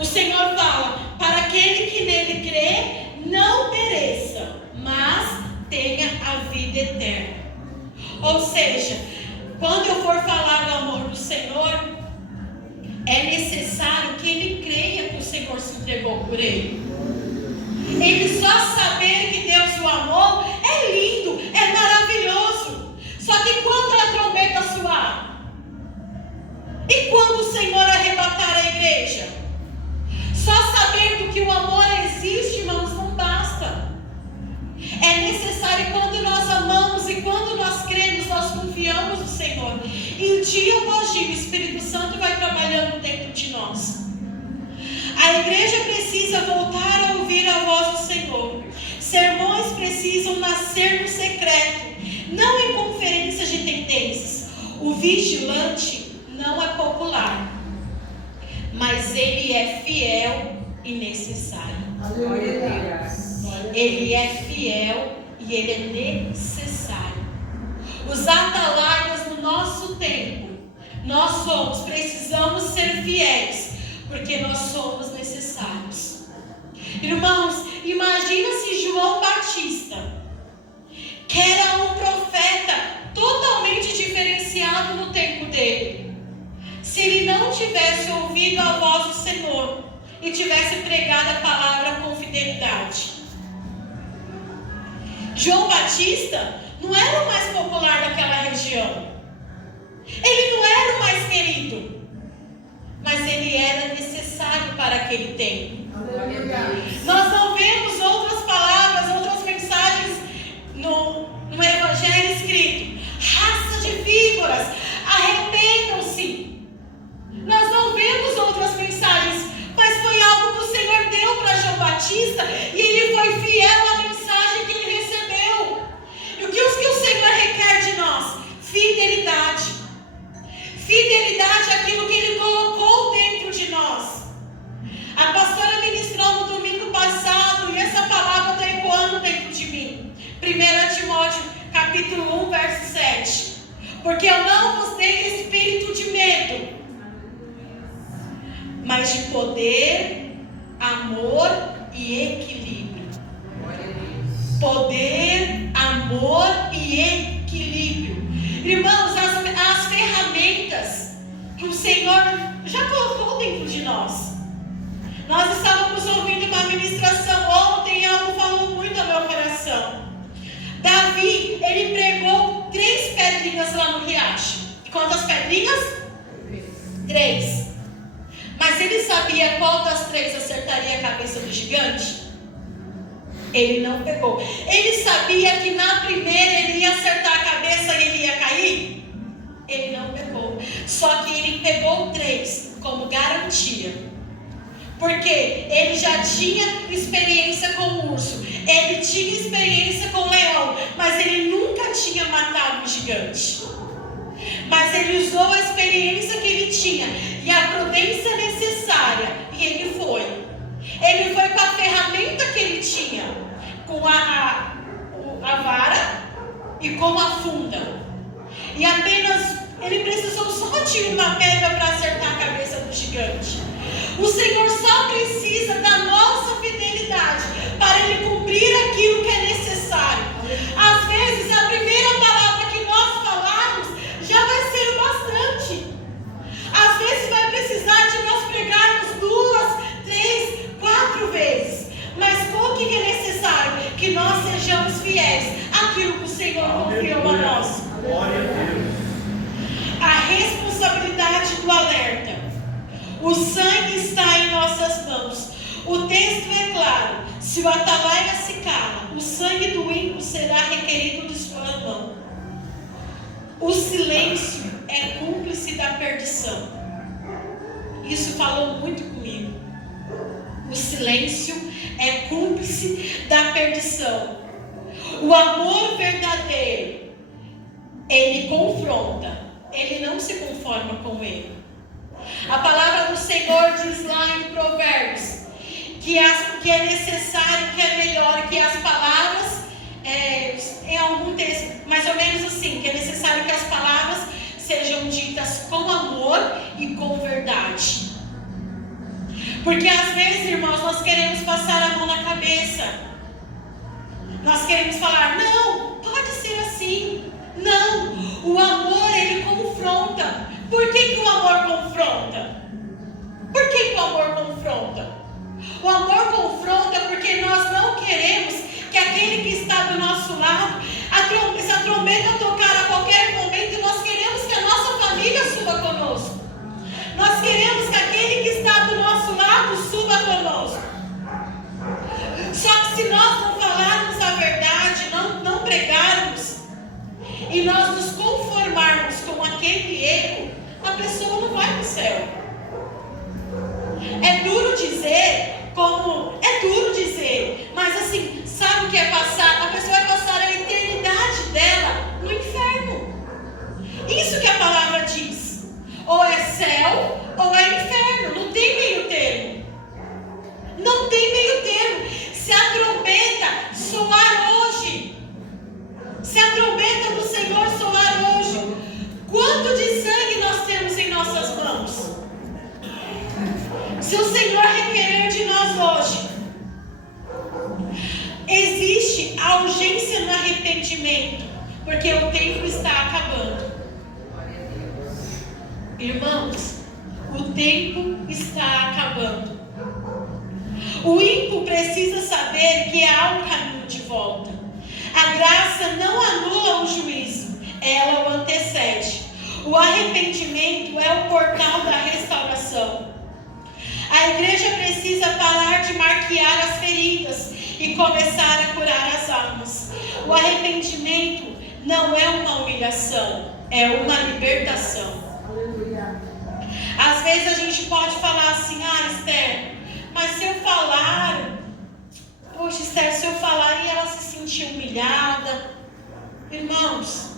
O Senhor fala, para aquele que nele crê, não pereça, mas tenha a vida eterna. Ou seja, quando eu for falar do amor do Senhor, é necessário que ele creia que o Senhor se entregou por ele. Ele só saber que Deus o amou é lindo, é maravilhoso. Só que quando a trombeta soar, e quando o Senhor arrebatar a igreja, só sabendo que o amor existe, irmãos, não basta. É necessário, quando nós amamos e quando nós cremos, nós confiamos no Senhor. E dia após dia o Espírito Santo vai trabalhando dentro de nós. A igreja precisa voltar a ouvir a voz do Senhor. Sermões precisam nascer no secreto, não em conferências de tendências. O vigilante não é popular, mas ele é fiel e necessário. Ele é fiel e ele é necessário. Os atalaias no nosso tempo, nós precisamos ser fiéis, porque nós somos necessários. Irmãos, imagina se João Batista, que era um profeta totalmente diferenciado no tempo dele, se ele não tivesse ouvido a voz do Senhor e tivesse pregado a palavra com fidelidade. João Batista não era o mais popular daquela região. Ele não era o mais querido, mas ele era necessário para aquele tempo. Nós não vemos outras palavras, outras mensagens no Evangelho escrito: raça de víboras, arrependam-se. Nós não vemos outras mensagens, mas foi algo que o Senhor deu para João Batista e ele foi fiel à mensagem que ele recebeu. E o que o Senhor requer de nós? Fidelidade. Fidelidade àquilo que ele colocou dentro de nós. A pastora ministrou no domingo passado e essa palavra está ecoando dentro de mim. 1 Timóteo capítulo 1, verso 7. Porque eu não vos dei espírito de medo, mas de poder, amor e equilíbrio. Poder, amor e equilíbrio. Irmãos, as ferramentas que o Senhor já colocou dentro de nós. Nós estávamos ouvindo uma ministração ontem e algo falou muito ao meu coração. Davi, ele pregou 3 pedrinhas lá no riacho. Quantas pedrinhas? 3. Mas ele sabia qual das 3 acertaria a cabeça do gigante? Ele não pegou. Ele sabia que na primeira ele ia acertar a cabeça e ele ia cair? Ele não pegou. Só que ele pegou 3 como garantia. Porque ele já tinha experiência com o urso, ele tinha experiência com o leão, mas ele nunca tinha matado um gigante. Mas ele usou a experiência que ele tinha e a prudência necessária, e ele foi. Ele foi com a ferramenta que ele tinha, com a vara e com a funda. E apenas ele precisou só de uma pedra para acertar a cabeça do gigante. O Senhor só precisa da nossa fidelidade para Ele cumprir aquilo que é necessário. Às vezes a primeira palavra que nós falarmos já vai ser o bastante. Às vezes vai precisar de nós pregarmos 2, 3, 4 vezes. Mas o que é necessário? Que nós sejamos fiéis àquilo que o Senhor confiou a nós. Glória a Deus. A responsabilidade do alerta. O sangue está em nossas mãos. O texto é claro: se o atalaia se cala, o sangue do ímpio será requerido de sua mão. O silêncio é cúmplice da perdição. Isso falou muito comigo. O silêncio é cúmplice da perdição. O amor verdadeiro, ele confronta, ele não se conforma com ele. A palavra do Senhor diz lá em Provérbios que é necessário, que é melhor que as palavras, em algum texto, mais ou menos assim, que é necessário que as palavras sejam ditas com amor e com verdade. Porque às vezes, irmãos, nós queremos passar a mão na cabeça. Nós queremos falar, não, pode ser assim. Não, o amor, ele confronta. Por que o amor confronta? Por que o amor confronta? O amor confronta porque nós não queremos que aquele que está do nosso lado, se a trombeta tocar a qualquer momento, nós queremos que a nossa família suba conosco. Nós queremos que aquele que está do nosso lado suba conosco. Só que se nós não falarmos a verdade, não pregarmos, e nós nos conformarmos com aquele erro, a pessoa não vai para o céu. É duro dizer, mas assim, sabe o que é passar? A pessoa vai passar a eternidade dela no inferno. Isso que a palavra diz. Ou é céu, ou é inferno. Não tem meio termo. Não tem meio termo. Se a trombeta soar hoje, se a trombeta do Senhor soar hoje, quanto de sangue nós temos em nossas mãos? Se o Senhor requerer de nós hoje, existe a urgência no arrependimento, porque o tempo está acabando. Irmãos, o tempo está acabando. O ímpio precisa saber que há um caminho de volta. A graça não anula o juízo, ela o antecede. O arrependimento é o portal da restauração. A igreja precisa parar de marquear as feridas e começar a curar as almas. O arrependimento não é uma humilhação, é uma libertação. Às vezes a gente pode falar assim, Esther, mas se eu falar, poxa, Esther, se eu falar e ela se sentir humilhada, irmãos,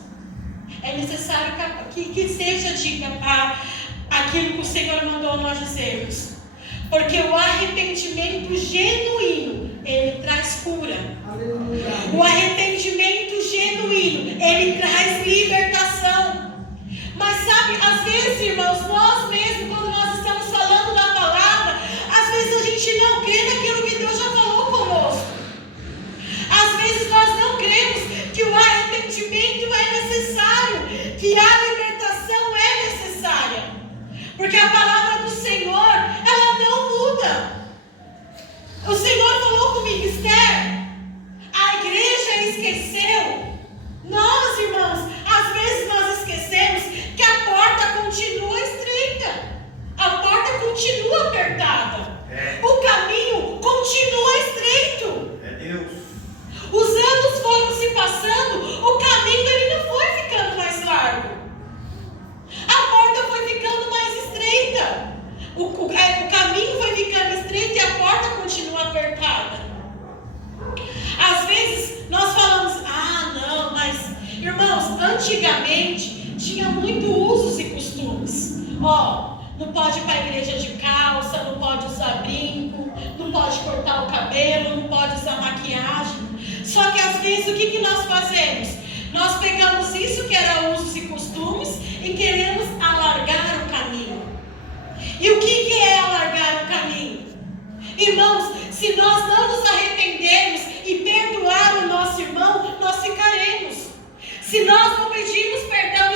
é necessário que seja diga aquilo que o Senhor mandou nós dizermos. Porque o arrependimento genuíno, ele traz cura. Aleluia. O arrependimento genuíno, ele traz libertação. Mas sabe, às vezes, irmãos, nós mesmos, quando nós estamos falando da palavra, às vezes a gente não crê naquilo que Deus já falou conosco. Às vezes nós não cremos que o arrependimento é necessário, que a libertação é necessária. Porque a palavra do Senhor, ela não muda. O Senhor falou comigo, Esther, a igreja esqueceu. Nós, irmãos, às vezes nós esquecemos que a porta continua estreita. A porta continua apertada. O caminho continua estreito. É Deus. Os anos foram se passando, o caminho ele não foi ficando mais largo. A porta foi ficando mais estreita. O caminho foi ficando estreito e a porta continua apertada. Às vezes nós falamos, não, mas irmãos, antigamente tinha muito usos e costumes. Não pode ir para a igreja de calça, não pode usar brinco, não pode cortar o cabelo, não pode usar maquiagem. Só que às vezes o que nós fazemos? Nós pegamos isso que era usos e costumes e queremos alargar o caminho. E o que é alargar o caminho? Irmãos, se nós não nos arrependermos e perdoar o nosso irmão, nós ficaremos. Se nós não pedirmos perdão